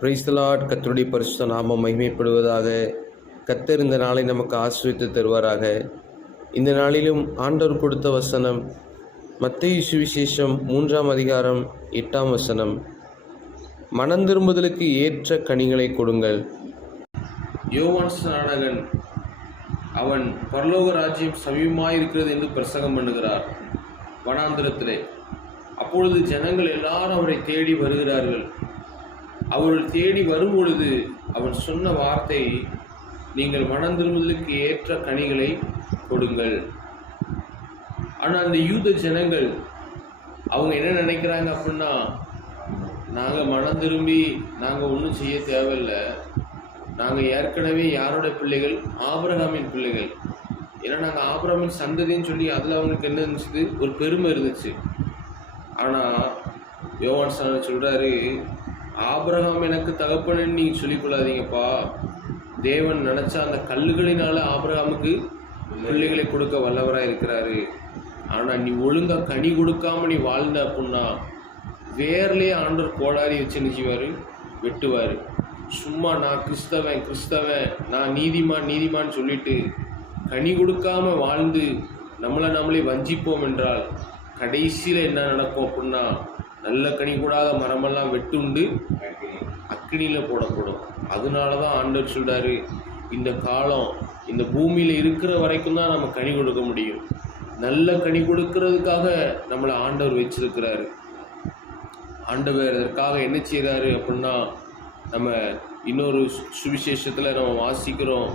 Praise the Lord. கர்த்தருடைய பரிசுத்த நாமம் மகிமைப்படுவதாக. கர்த்தர் இந்த நாளை நமக்கு ஆசீர்வதித்து தருவாராக. இந்த நாளிலும் ஆண்டவர் கொடுத்த வசனம் மத்தேயு சுவிசேஷம் 3ஆம் அதிகாரம் 8ஆம் வசனம். மனம் திரும்புதலுக்கு ஏற்ற கனிகளை கொடுங்கள். யோவான் ஸ்நானகன் அவன் பரலோக ராஜ்யம் சமீபமாயிருக்கிறது என்று பிரசங்கம் பண்ணுகிறார் வனாந்திரத்திலே. அப்பொழுது ஜனங்கள் எல்லாரும் அவரை தேடி வருகிறார்கள். அவர்கள் தேடி வரும்பொழுது அவன் சொன்ன வார்த்தை, நீங்கள் மனம் திரும்புதலுக்கு ஏற்ற கனிகளை கொடுங்கள். ஆனால் அந்த யூத ஜனங்கள் அவங்க என்ன நினைக்கிறாங்க அப்படின்னா, நாங்கள் மனம் திரும்பி நாங்கள் ஒன்றும் செய்ய தேவையில்லை, நாங்கள் ஏற்கனவே யாரோட பிள்ளைகள்? ஆபிரகாமின் பிள்ளைகள். ஏன்னா நாங்கள் ஆபிரகாமின் சந்ததின்னு சொல்லி அதில் அவங்களுக்கு என்ன இருந்துச்சு? ஒரு பெருமை இருந்துச்சு. ஆனால் யோவான் ஸ்நானகன் சொல்கிறாரு, ஆபிரகாம் எனக்கு தகப்பன்னு நீங்கள் சொல்லிக்கொள்ளாதீங்கப்பா. தேவன் நினச்சா அந்த கல்லுகளினால ஆபிரகாமுக்கு பிள்ளைகளை கொடுக்க வல்லவராக இருக்கிறாரு. ஆனால் நீ ஒழுங்காக கனி கொடுக்காம நீ வாழ்ந்த அப்படின்னா வேர்லேயே ஆண்டவர் கோடாரி வச்சு நினைச்சுவார், வெட்டுவார். சும்மா நான் கிறிஸ்தவன், நான் நீதிமான்னு சொல்லிட்டு கனி கொடுக்காம வாழ்ந்து நம்மளே வஞ்சிப்போம் என்றால் கடைசியில் என்ன நடக்கும் அப்படின்னா, நல்ல கனி கூடாத மரமெல்லாம் வெட்டுண்டு அக்கினியில் போடப்படும். அதனால தான் ஆண்டவர் சொல்கிறாரு, இந்த காலம் இந்த பூமியில் இருக்கிற வரைக்கும் தான் நம்ம கனி கொடுக்க முடியும். நல்ல கனி கொடுக்கறதுக்காக நம்மளை ஆண்டவர் வச்சிருக்கிறாரு. ஆண்டவர் இதற்காக என்ன செய்கிறாரு அப்படின்னா, நம்ம இன்னொரு சுவிசேஷத்தில் நம்ம வாசிக்கிறோம்,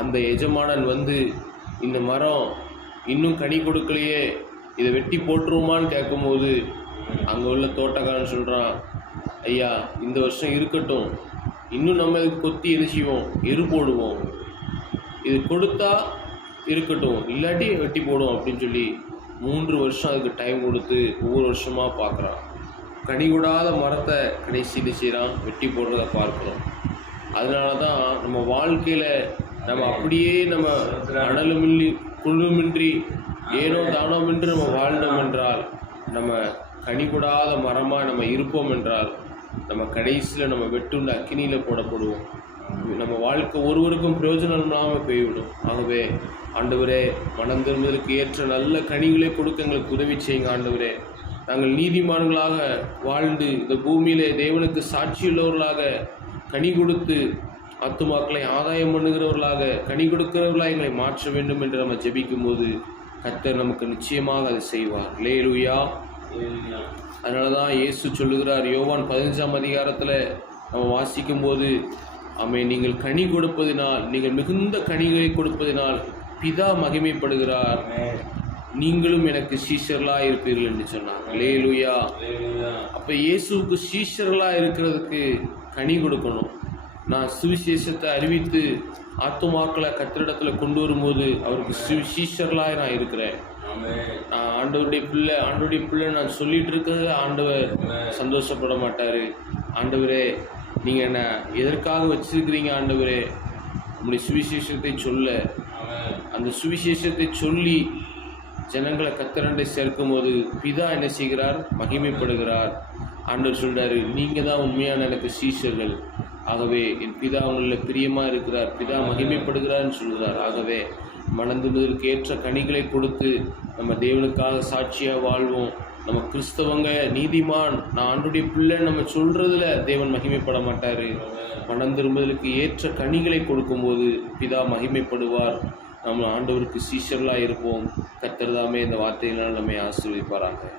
அந்த எஜமானன் வந்து இந்த மரம் இன்னும் கனி கொடுக்கலையே, இதை வெட்டி போட்டுருவோமான்னு கேட்கும்போது அங்கே உள்ள தோட்டக்காரன் சொல்கிறான், ஐயா இந்த வருஷம் இருக்கட்டும், இன்னும் நம்ம இதுக்கு கொத்தி என்ன செய்வோம்? எரு போடுவோம், இது கொடுத்தா இருக்கட்டும், இல்லாட்டி வெட்டி போடுவோம் அப்படின்னு சொல்லி 3 வருஷம் அதுக்கு டைம் கொடுத்து ஒவ்வொரு வருஷமாக பார்க்குறான். கனி கூடாத மரத்தை கடைசியில் செய்கிறான், வெட்டி போடுறத பார்க்குறோம். அதனால தான் நம்ம வாழ்க்கையில் நம்ம அப்படியே நம்ம அனலுமின்றி குழுமின்றி ஏனோ தானோமின்றி நம்ம வாழ்ந்தோம் என்றால், நம்ம கனிகூடாத மரமாக நம்ம இருப்போம் என்றால், நம்ம கடைசியில் நம்ம வெட்டுண்ட அக்கினியில் போடப்படுவோம். நம்ம வாழ்க்கை ஒருவருக்கும் பிரயோஜனம் இல்லாமல் போய்விடும். ஆகவே ஆண்டவரே, மனம் திரும்புதலுக்கு ஏற்ற நல்ல கனிகளை கொடுக்க எங்களுக்கு உதவி செய்யுங்க ஆண்டவரே. நாங்கள் நீதிமான்களாக வாழ்ந்து இந்த பூமியிலே தேவனுக்கு சாட்சியுள்ளவர்களாக கனி கொடுத்து ஆத்துமாக்களை ஆதாயம் பண்ணுகிறவர்களாக கனி கொடுக்கிறவர்களாக எங்களை மாற்ற வேண்டும் என்று நம்ம ஜெபிக்கும் போது கர்த்தர் நமக்கு நிச்சயமாக அதை செய்வார். அல்லேலூயா. அதனால தான் இயேசு சொல்லுகிறார், யோவான் 15ஆம் அதிகாரத்தில் நம்ம வாசிக்கும் போது, நீங்கள் கனி கொடுப்பதினால், நீங்கள் மிகுந்த கனிகளை கொடுப்பதினால் பிதா மகிமைப்படுகிறார், நீங்களும் எனக்கு சீஷர்களாக இருப்பீர்கள் என்று சொன்னார். அல்லேலூயா. அப்போ இயேசுவுக்கு சீஷர்களாக இருக்கிறதுக்கு கனி கொடுக்கணும். நான் சுவிசேஷத்தை அறிவித்து ஆத்துமாக்களை கர்த்தரிடத்தில் கொண்டு வரும்போது அவருக்கு சீஷர்களாக நான் இருக்கிறேன். நான் ஆண்டவருடைய பிள்ளை நான் சொல்லிட்டு இருக்கிறது ஆண்டவர் சந்தோஷப்பட மாட்டார். ஆண்டவரே, நீங்கள் என்ன எதற்காக வச்சிருக்கிறீங்க ஆண்டவரே? உங்களுடைய சுவிசேஷத்தை சொல்ல, அந்த சுவிசேஷத்தை சொல்லி ஜனங்களை கர்த்தரண்டை சேர்க்கும் போது பிதா என்ன செய்கிறார்? மகிமைப்படுகிறார். ஆண்டவர் சொல்கிறாரு, நீங்கள் தான் உண்மையான எனக்கு சீஷர்கள். ஆகவே என் பிதா உங்களில் பிரியமாக இருக்கிறார், பிதா மகிமைப்படுகிறார்னு சொல்கிறார். ஆகவே மனந்திருந்ததற்கு ஏற்ற கனிகளை கொடுத்து நம்ம தேவனுக்காக சாட்சியாக வாழ்வோம். நம்ம கிறிஸ்தவங்க நீதிமான், நான் ஆண்டுடைய பிள்ளைன்னு நம்ம சொல்கிறதுல தேவன் மகிமைப்பட மாட்டார். மனம் திரும்புதலுக்கு ஏற்ற கனிகளை கொடுக்கும்போது பிதா மகிமைப்படுவார். நம்ம ஆண்டவருக்கு சீஷர்களாக இருப்போம். கர்த்தர் தாமே இந்த வார்த்தையினால் நம்மை ஆசீர்வதிப்பாராக.